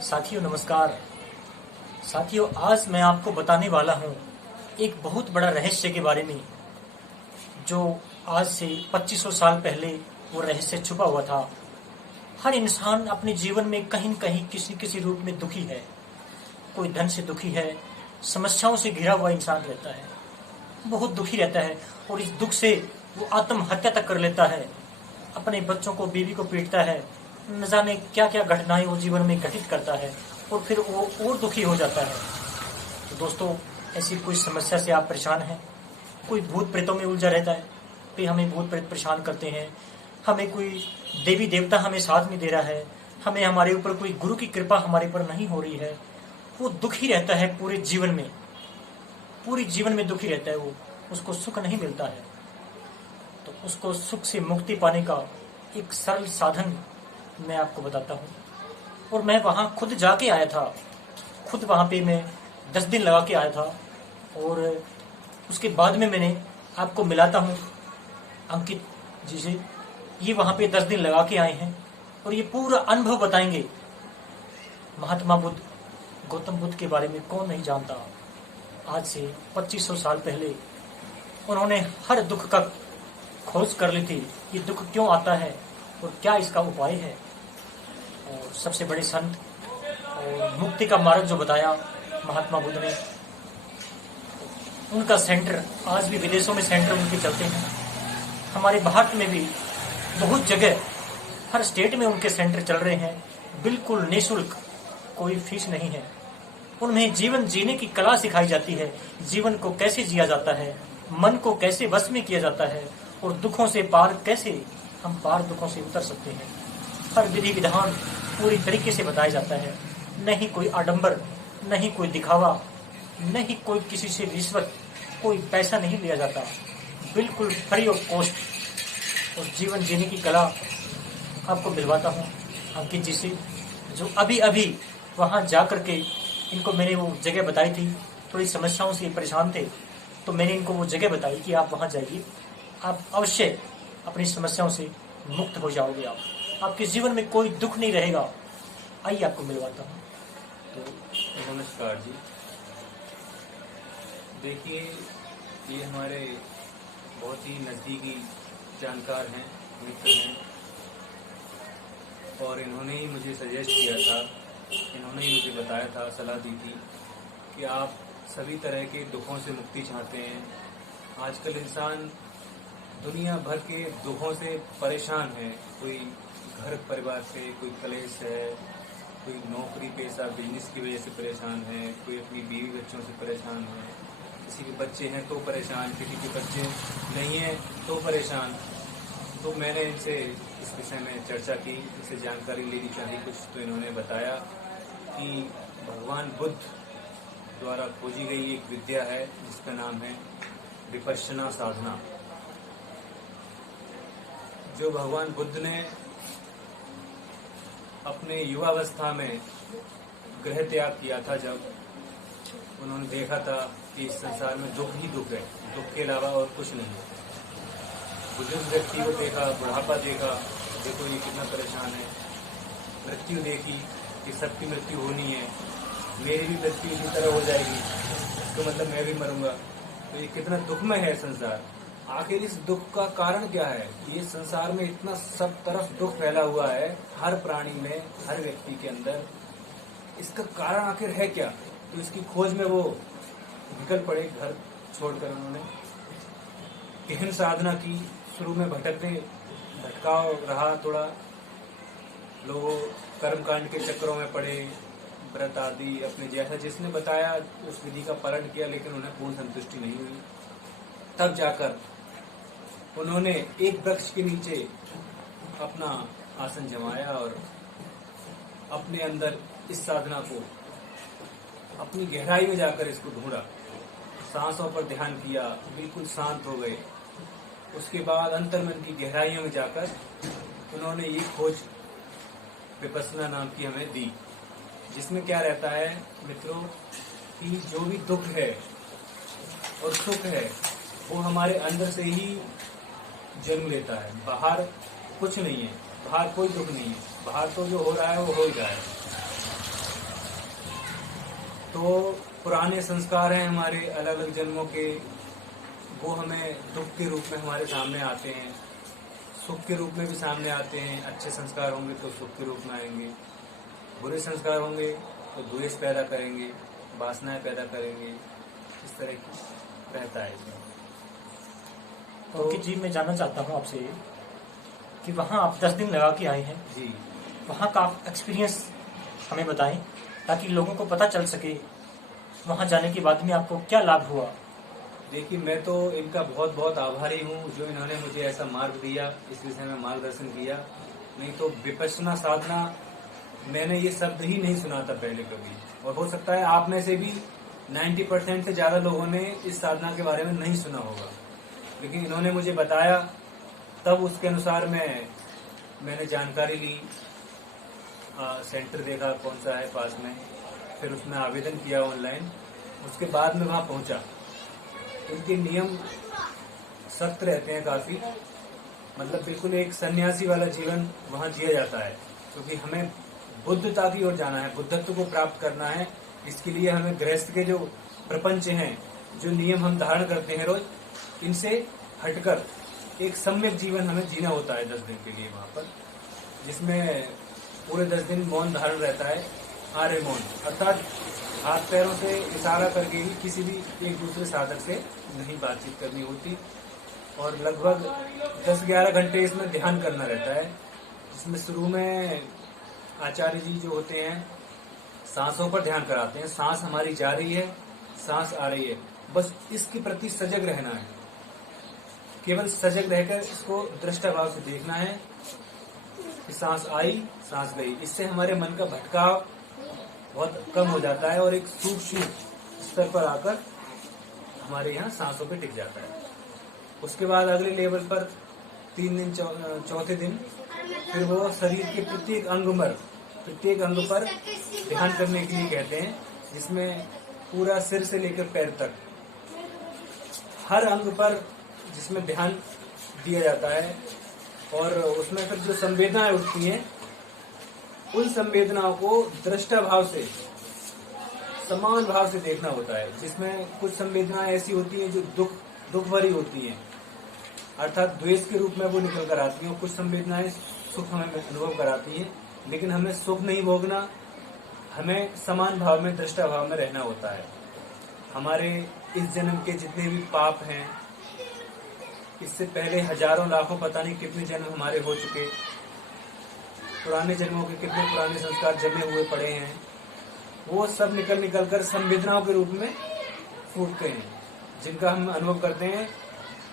साथियों नमस्कार। साथियों आज मैं आपको बताने वाला हूँ एक बहुत बड़ा रहस्य के बारे में, जो आज से 2500 साल पहले वो रहस्य छुपा हुआ था। हर इंसान अपने जीवन में कहीं न कहीं किसी किसी रूप में दुखी है। कोई धन से दुखी है, समस्याओं से घिरा हुआ इंसान रहता है, बहुत दुखी रहता है और इस दुख से वो आत्महत्या तक कर लेता है। अपने बच्चों को, बीवी को पीटता है, न जाने क्या क्या घटनाएं वो जीवन में घटित करता है और फिर वो और दुखी हो जाता है। तो दोस्तों, ऐसी कोई समस्या से आप परेशान हैं, कोई भूत प्रेतों में उलझा रहता है, कि हमें भूत प्रेत परेशान करते हैं, हमें कोई देवी देवता हमें साथ नहीं दे रहा है, हमें हमारे ऊपर कोई गुरु की कृपा हमारे पर नहीं हो रही है, वो दुखी रहता है पूरे जीवन में दुखी रहता है, वो उसको सुख नहीं मिलता है। तो उसको सुख से मुक्ति पाने का एक सरल साधन मैं आपको बताता हूँ। और मैं वहाँ खुद जाके आया था, खुद वहाँ पे मैं 10 दिन लगा के आया था और उसके बाद में मैंने आपको मिलाता हूँ अंकित जी से। ये वहाँ पे 10 दिन लगा के आए हैं और ये पूरा अनुभव बताएंगे। महात्मा बुद्ध, गौतम बुद्ध के बारे में कौन नहीं जानता। आज से 2500 साल पहले उन्होंने हर दुख का खोज कर ली थी, ये दुख क्यों आता है और क्या इसका उपाय है। और सबसे बड़े संत और मुक्ति का मार्ग जो बताया महात्मा बुद्ध ने, उनका सेंटर आज भी विदेशों में सेंटर उनके चलते हैं। हमारे भारत में भी बहुत जगह, हर स्टेट में उनके सेंटर चल रहे हैं, बिल्कुल निःशुल्क, कोई फीस नहीं है। उनमें जीवन जीने की कला सिखाई जाती है, जीवन को कैसे जिया जाता है, मन को कैसे वश में किया जाता है और दुखों से पार कैसे हम पार दुखों से उतर सकते हैं। हर विधि विधान पूरी तरीके से बताया जाता है। नहीं कोई आडंबर, नहीं कोई दिखावा, नहीं कोई किसी से रिश्वत, कोई पैसा नहीं लिया जाता, बिल्कुल फ्री ऑफ कॉस्ट। और जीवन जीने की कला आपको मिलवाता हूँ अंकित जी से, जो अभी अभी वहाँ जा करके इनको मैंने वो जगह बताई थी। थोड़ी समस्याओं से परेशान थे तो मैंने इनको वो जगह बताई कि आप वहाँ जाइए, आप अवश्य अपनी समस्याओं से मुक्त हो जाओगे। आपके जीवन में कोई दुख नहीं रहेगा। आइए आपको मिलवाता हूँ। तो नमस्कार जी। देखिए, ये हमारे बहुत ही नज़दीकी जानकार हैं, मित्र हैं, और इन्होंने ही मुझे सजेस्ट किया था, इन्होंने ही मुझे बताया था, सलाह दी थी कि आप सभी तरह के दुखों से मुक्ति चाहते हैं। आजकल इंसान दुनिया भर के दुखों से परेशान है। कोई घर परिवार से कोई कलेश है, कोई नौकरी पेशा बिजनेस की वजह से परेशान है, कोई अपनी बीवी बच्चों से परेशान है, किसी के बच्चे हैं तो परेशान, किसी के बच्चे नहीं हैं तो परेशान। तो मैंने इनसे इस विषय में चर्चा की, इनसे जानकारी लेनी चाहिए कुछ। तो इन्होंने बताया कि भगवान बुद्ध द्वारा खोजी गई एक विद्या है जिसका नाम है विपश्यना साधना। जो भगवान बुद्ध ने अपने युवावस्था में गृह त्याग किया था, जब उन्होंने देखा था कि इस संसार में दुख ही दुख है, दुख के अलावा और कुछ नहीं है। बुजुर्ग व्यक्ति को देखा, बुढ़ापा देखा, देखो ये कितना परेशान है, मृत्यु देखी कि सबकी मृत्यु होनी है, मेरी भी मृत्यु इसी तरह हो जाएगी, तो मतलब मैं भी मरूंगा। तो ये कितना दुखमय है संसार। आखिर इस दुख का कारण क्या है? ये संसार में इतना सब तरफ दुख फैला हुआ है, हर प्राणी में, हर व्यक्ति के अंदर। इसका कारण आखिर है क्या? तो इसकी खोज में वो निकल पड़े, घर छोड़कर उन्होंने गहन साधना की। शुरू में भटकाव रहा थोड़ा, लोगों कर्मकांड के चक्रों में पड़े, व्रत आदि अपने जैसा जिसने बताया उस विधि का पालन किया, लेकिन उन्हें पूर्ण संतुष्टि नहीं हुई। तब जाकर उन्होंने एक वृक्ष के नीचे अपना आसन जमाया और अपने अंदर इस साधना को, अपनी गहराई में जाकर इसको ढूंढा, सांसों पर ध्यान किया, बिल्कुल शांत हो गए। उसके बाद अंतर्मन की गहराइयों में जाकर उन्होंने ये खोज विपश्यना नाम की हमें दी, जिसमें क्या रहता है मित्रों कि जो भी दुख है और सुख है वो हमारे अंदर से ही जन्म लेता है। बाहर कुछ नहीं है, बाहर कोई दुख नहीं है, बाहर तो जो हो रहा है वो हो ही रहा है। तो पुराने संस्कार हैं हमारे अलग अलग जन्मों के, वो हमें दुख के रूप में हमारे सामने आते हैं, सुख के रूप में भी सामने आते हैं। अच्छे संस्कार होंगे तो सुख के रूप में आएंगे, बुरे संस्कार होंगे तो द्वेष पैदा करेंगे, वासनाएं पैदा करेंगे। इस तरह की रहता है इसमें। तो जी मैं जानना चाहता हूँ आपसे कि वहाँ आप 10 दिन लगा के आए हैं जी, वहाँ का आप एक्सपीरियंस हमें बताएं ताकि लोगों को पता चल सके वहाँ जाने के बाद में आपको क्या लाभ हुआ। देखिए मैं तो इनका बहुत बहुत आभारी हूँ जो इन्होंने मुझे ऐसा मार्ग दिया, इस विषय में मार्गदर्शन किया। नहीं तो विपश्यना साधना मैंने ये शब्द ही नहीं सुना था पहले कभी, और हो सकता है आप में से भी 90% से ज्यादा लोगों ने इस साधना के बारे में नहीं सुना होगा, लेकिन इन्होंने मुझे बताया तब उसके अनुसार मैंने जानकारी ली, सेंटर देखा कौन सा है पास में, फिर उसमें आवेदन किया ऑनलाइन, उसके बाद में वहां पहुंचा। उनके नियम सख्त रहते हैं काफी, मतलब बिल्कुल एक सन्यासी वाला जीवन वहां जिया जाता है, क्योंकि हमें बुद्धता की ओर जाना है, बुद्धत्व को प्राप्त करना है। इसके लिए हमें गृहस्थ के जो प्रपंच हैं, जो नियम हम धारण करते हैं रोज, इनसे हटकर एक सम्यक जीवन हमें जीना होता है 10 दिन के लिए वहां पर, जिसमें पूरे 10 दिन मौन धारण रहता है, आर्य मौन, अर्थात हाथ पैरों से इशारा करके ही किसी भी एक दूसरे साधक से नहीं बातचीत करनी होती, और लगभग 10-11 घंटे इसमें ध्यान करना रहता है, जिसमें शुरू में आचार्य जी जो होते हैं सांसों पर ध्यान कराते हैं। सांस हमारी जा रही है, सांस आ रही है, बस इसके प्रति सजग रहना है, केवल सजग रहकर इसको दृष्टाभाव से देखना है कि सांस आई सांस गई। इससे हमारे मन का भटकाव बहुत कम हो जाता है और एक सूक्ष्म स्तर पर आकर हमारे यहाँ सांसों पे टिक जाता है। उसके बाद अगले लेवल पर 3 दिन, चौथे दिन फिर वो शरीर के प्रत्येक अंग पर ध्यान करने के लिए कहते हैं, जिसमें पूरा सिर से लेकर पैर तक हर अंग पर जिसमें ध्यान दिया जाता है, और उसमें फिर जो संवेदनाएं उठती हैं उन संवेदनाओं को दृष्टा भाव से, समान भाव से देखना होता है। जिसमें कुछ संवेदनाएं ऐसी होती हैं जो दुख भरी होती हैं, अर्थात द्वेष के रूप में वो निकल कर आती हैं, और कुछ संवेदनाएं सुख हमें अनुभव कराती हैं, लेकिन हमें सुख नहीं भोगना, हमें समान भाव में, दृष्टा भाव में रहना होता है। हमारे इस जन्म के जितने भी पाप हैं, इससे पहले हजारों लाखों पता नहीं कितने जन्म हमारे हो चुके, पुराने जन्मों के कितने पुराने संस्कार जमे हुए पड़े हैं, वो सब निकल कर संवेदनाओं के रूप में फूटते हैं, जिनका हम अनुभव करते हैं।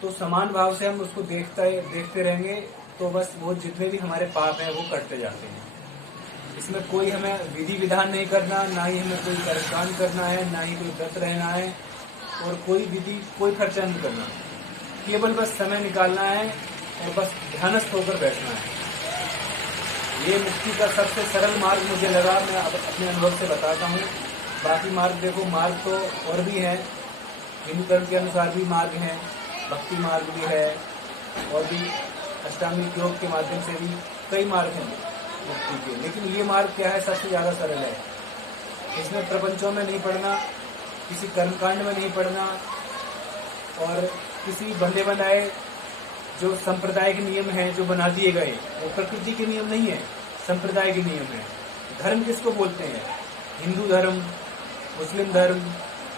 तो समान भाव से हम उसको देखते रहेंगे, तो बस वो जितने भी हमारे पाप हैं वो कटते जाते हैं। इसमें कोई हमें विधि विधान नहीं करना, ना ही हमें कोई कर्मकांड करना है, ना ही कोई व्रत रहना है, और कोई खर्चा नहीं करना, केवल बस समय निकालना है और बस ध्यानस्थ होकर बैठना है। ये मुक्ति का सबसे सरल मार्ग मुझे लगा, मैं अपने अनुभव से बताता हूँ। बाकी मार्ग देखो, मार्ग तो और भी है, हिंदू धर्म के अनुसार भी मार्ग है, भक्ति मार्ग भी है, और भी अष्टांगिक योग के माध्यम से भी कई मार्ग हैं मुक्ति के। लेकिन ये मार्ग क्या है, सबसे ज्यादा सरल है। इसमें प्रपंचों में नहीं पड़ना, किसी कर्मकांड में नहीं पड़ना, और किसी बंधे बनाए जो संप्रदाय के नियम हैं जो बना दिए गए, वो प्रकृति के नियम नहीं है, संप्रदाय के नियम है। धर्म किसको बोलते हैं? हिंदू धर्म, मुस्लिम धर्म,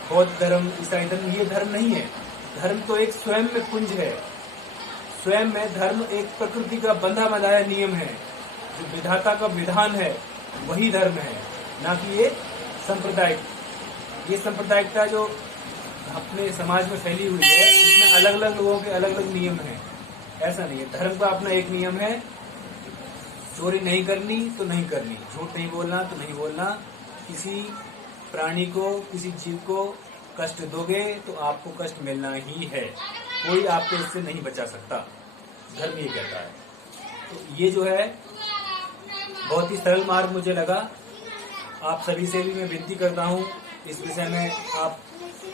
बौद्ध धर्म, ईसाई धर्म, ये धर्म नहीं है। धर्म तो एक स्वयं में पुंज है, स्वयं में धर्म एक प्रकृति का बंधा बंधाया नियम है, जो विधाता का विधान है, वही धर्म है, ना कि ये सांप्रदायिक। ये सांप्रदायिकता जो अपने समाज में फैली हुई है, इसमें अलग अलग लोगों के अलग अलग नियम हैं, ऐसा नहीं है। धर्म का अपना एक नियम है, चोरी नहीं करनी तो नहीं करनी, झूठ नहीं बोलना तो नहीं बोलना, किसी प्राणी को, किसी जीव को कष्ट दोगे तो आपको कष्ट मिलना ही है, कोई आपको इससे नहीं बचा सकता, धर्म ये कहता है। तो ये जो है बहुत ही सरल मार्ग मुझे लगा। आप सभी से भी मैं विनती करता हूँ, इस विषय में आप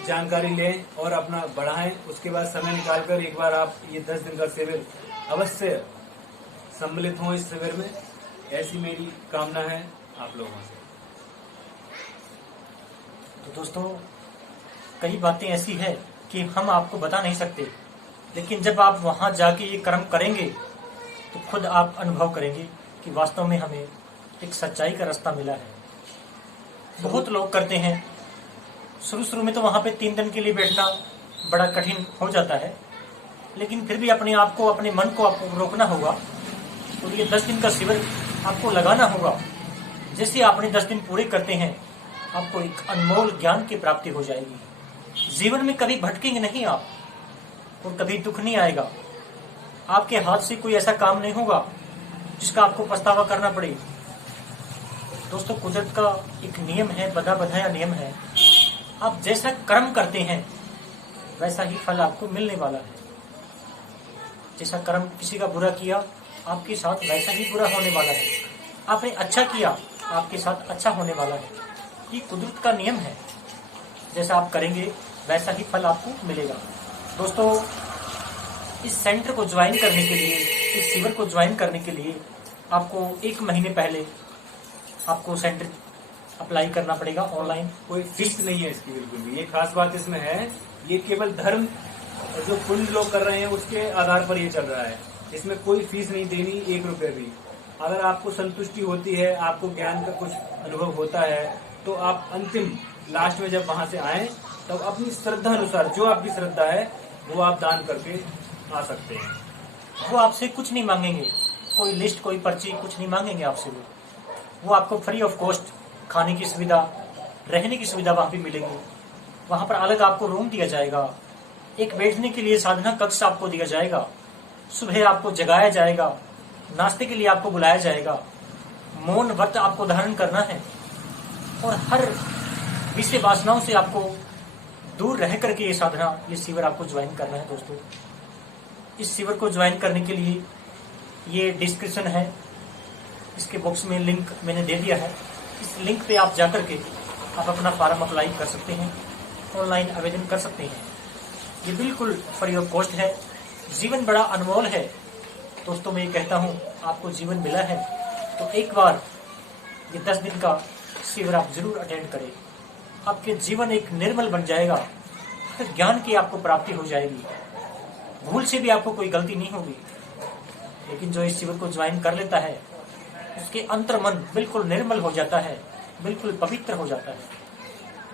जानकारी लें और अपना बढ़ाएं। उसके बाद समय निकालकर एक बार आप ये 10 दिन का शिविर अवश्य सम्मिलित हों इस शिविर में, ऐसी मेरी कामना है आप लोगों से। तो दोस्तों, कई बातें ऐसी है कि हम आपको बता नहीं सकते, लेकिन जब आप वहां जाके ये कर्म करेंगे तो खुद आप अनुभव करेंगे कि वास्तव में हमें एक सच्चाई का रास्ता मिला है। बहुत लोग करते हैं, शुरू में तो वहां पे 3 दिन के लिए बैठना बड़ा कठिन हो जाता है, लेकिन फिर भी अपने आप को, अपने मन को आपको रोकना होगा। तो ये 10 दिन का शिविर आपको लगाना होगा। जैसे आपने 10 दिन पूरे करते हैं, आपको एक अनमोल ज्ञान की प्राप्ति हो जाएगी। जीवन में कभी भटकेंगे नहीं आप, और कभी दुख नहीं आएगा। आपके हाथ से कोई ऐसा काम नहीं होगा जिसका आपको पछतावा करना पड़े। दोस्तों, कुदरत का एक नियम है, बधा बधाया नियम है। आप जैसा कर्म करते हैं वैसा ही फल आपको मिलने वाला है। जैसा कर्म किसी का बुरा किया, आपके साथ वैसा ही बुरा होने वाला है। आपने अच्छा किया, आपके साथ अच्छा होने वाला है। ये कुदरत का नियम है। जैसा आप करेंगे वैसा ही फल आपको मिलेगा। दोस्तों, इस सेंटर को ज्वाइन करने के लिए, इस शिविर को ज्वाइन करने के लिए आपको 1 महीने पहले आपको सेंटर अप्लाई करना पड़ेगा ऑनलाइन। कोई फीस नहीं है इसकी, बिल्कुल भी। ये खास बात इसमें है, ये केवल धर्म जो पुण्य लोग कर रहे हैं उसके आधार पर ये चल रहा है। इसमें कोई फीस नहीं देनी, 1 रुपए भी। अगर आपको संतुष्टि होती है, आपको ज्ञान का कुछ अनुभव होता है, तो आप अंतिम लास्ट में जब वहां से आए तब अपनी श्रद्धा अनुसार, जो आपकी श्रद्धा है, वो आप दान करके आ सकते हैं। वो आपसे कुछ नहीं मांगेंगे, कोई लिस्ट, कोई पर्ची, कुछ नहीं मांगेंगे आपसे। वो आपको फ्री ऑफ कॉस्ट खाने की सुविधा, रहने की सुविधा वहां पे मिलेगी। वहां पर अलग आपको रूम दिया जाएगा, एक बैठने के लिए साधना कक्ष आपको दिया जाएगा, सुबह आपको जगाया जाएगा, नाश्ते के लिए आपको बुलाया जाएगा, मौन व्रत आपको धारण करना है, और हर विषय वासनाओं से आपको दूर रह करके ये साधना, ये शिविर आपको ज्वाइन करना है। दोस्तों, इस शिविर को ज्वाइन करने के लिए ये डिस्क्रिप्शन है, इसके बॉक्स में लिंक मैंने दे दिया है। इस लिंक पे आप जाकर के आप अपना फॉर्म अप्लाई कर सकते हैं, ऑनलाइन आवेदन कर सकते हैं। ये बिल्कुल फ्री ऑफ कॉस्ट है। जीवन बड़ा अनमोल है दोस्तों। मैं ये कहता हूँ, आपको जीवन मिला है तो एक बार ये 10 दिन का शिविर आप जरूर अटेंड करें। आपके जीवन एक निर्मल बन जाएगा, फिर ज्ञान की आपको प्राप्ति हो जाएगी। भूल से भी आपको कोई गलती नहीं होगी। लेकिन जो इस शिविर को ज्वाइन कर लेता है, उसके अंतर मन बिल्कुल निर्मल हो जाता है, बिल्कुल पवित्र हो जाता है।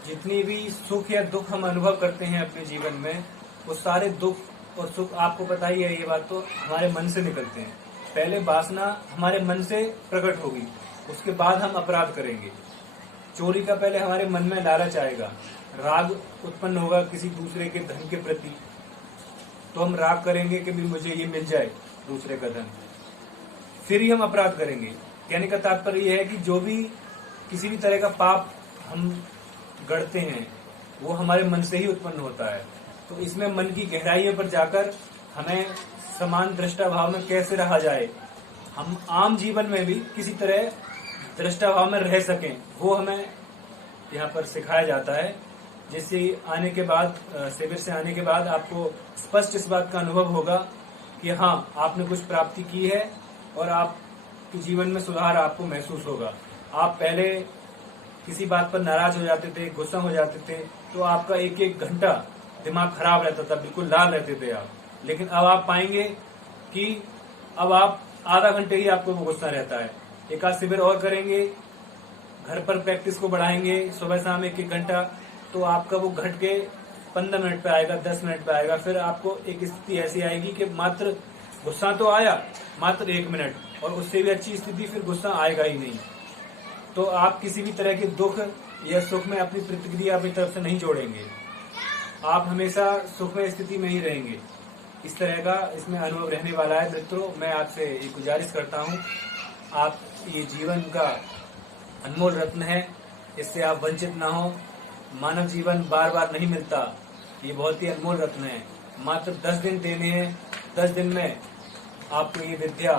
जितनी भी सुख या दुख हम अनुभव करते हैं अपने जीवन में, वो सारे दुख और सुख, आपको पता ही है ये बात, तो हमारे मन से निकलते हैं। पहले वासना हमारे मन से प्रकट होगी, उसके बाद हम अपराध करेंगे। चोरी का पहले हमारे मन में लालच आएगा, राग उत्पन्न होगा किसी दूसरे के धन के प्रति, तो हम राग करेंगे कि भी मुझे ये मिल जाए दूसरे का धन, फिर ही हम अपराध करेंगे। कहने का तात्पर्य यह है कि जो भी किसी भी तरह का पाप हम गढ़ते हैं वो हमारे मन से ही उत्पन्न होता है। तो इसमें मन की गहराइयों पर जाकर हमें समान दृष्टा भाव में कैसे रहा जाए, हम आम जीवन में भी किसी तरह दृष्टा भाव में रह सकें, वो हमें यहाँ पर सिखाया जाता है। जिससे आने के बाद, शिविर से आने के बाद आपको स्पष्ट इस बात का अनुभव होगा कि हाँ, आपने कुछ प्राप्ति की है और आपके जीवन में सुधार आपको महसूस होगा। आप पहले किसी बात पर नाराज हो जाते थे, गुस्सा हो जाते थे, तो आपका 1-1 घंटा दिमाग खराब रहता था, बिल्कुल लाल रहते थे आप। लेकिन अब आप पाएंगे कि अब आप आधा घंटे ही आपको वो गुस्सा रहता है। एक आध शिविर और करेंगे, घर पर प्रैक्टिस को बढ़ाएंगे, सुबह शाम 1-1 घंटा, तो आपका वो घट के 15 मिनट पे आएगा, 10 मिनट पे आएगा। फिर आपको एक स्थिति ऐसी आएगी कि मात्र गुस्सा तो आया मात्र 1 मिनट, और उससे भी अच्छी स्थिति फिर गुस्सा आएगा ही नहीं। तो आप किसी भी तरह के दुख या सुख में अपनी प्रतिक्रिया अपनी तरफ से नहीं जोड़ेंगे, आप हमेशा सुख में स्थिति में ही रहेंगे। इस तरह का इसमें अनुभव रहने वाला है। मित्रों, मैं आपसे एक गुजारिश करता हूँ, आप ये जीवन का अनमोल रत्न है, इससे आप वंचित ना हो। मानव जीवन बार बार नहीं मिलता, ये बहुत ही अनमोल रत्न है। मात्र 10 दिन देने हैं, 10 दिन में आपको ये विद्या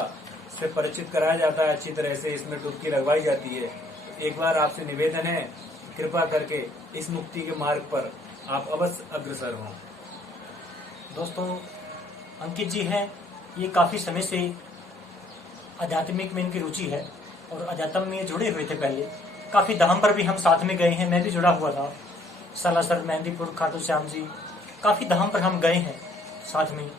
से परिचित कराया जाता है, अच्छी तरह से इसमें डुबकी लगवाई जाती है। एक बार आपसे निवेदन है, कृपा करके इस मुक्ति के मार्ग पर आप अवश्य अग्रसर हों। दोस्तों, अंकित जी हैं, ये काफी समय से आध्यात्मिक में इनकी रुचि है और अध्यात्म में जुड़े हुए थे पहले। काफी धाम पर भी हम साथ में गए हैं, मैं भी जुड़ा हुआ था। सालासर, मेहंदीपुर, खाटू श्याम जी, काफ़ी धाम पर हम गए हैं साथ में।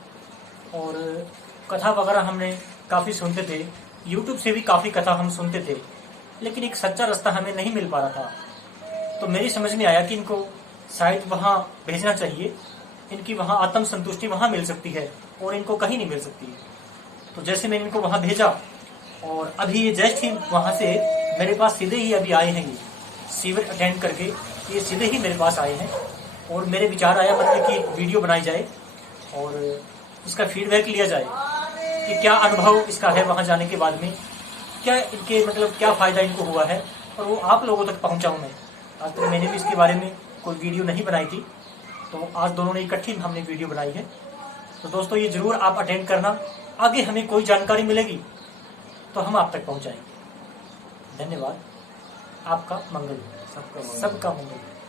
और कथा वगैरह हमने काफ़ी सुनते थे, यूट्यूब से भी काफ़ी कथा हम सुनते थे, लेकिन एक सच्चा रास्ता हमें नहीं मिल पा रहा था। तो मेरी समझ में आया कि इनको शायद वहाँ भेजना चाहिए, इनकी वहाँ आत्म संतुष्टि वहाँ मिल सकती है और इनको कहीं नहीं मिल सकती। तो जैसे मैंने इनको वहाँ भेजा और अभी ये जस्ट ही वहाँ से मेरे पास सीधे ही अभी आए हैं, ये शिविर अटेंड करके ये सीधे ही मेरे पास आए हैं। और मेरे विचार आया मन में कि एक वीडियो बनाई जाए और उसका फीडबैक लिया जाए कि क्या अनुभव इसका है वहाँ जाने के बाद में, क्या इनके मतलब क्या फ़ायदा इनको हुआ है, और वो आप लोगों तक पहुँचाऊँ मैं। आज तक मैंने भी इसके बारे में कोई वीडियो नहीं बनाई थी, तो आज दोनों ने इकट्ठी हमने वीडियो बनाई है। तो दोस्तों ये ज़रूर आप अटेंड करना, आगे हमें कोई जानकारी मिलेगी तो हम आप तक पहुँचाएंगे। धन्यवाद, आपका मंगल हो, सबका सबका मंगल हो।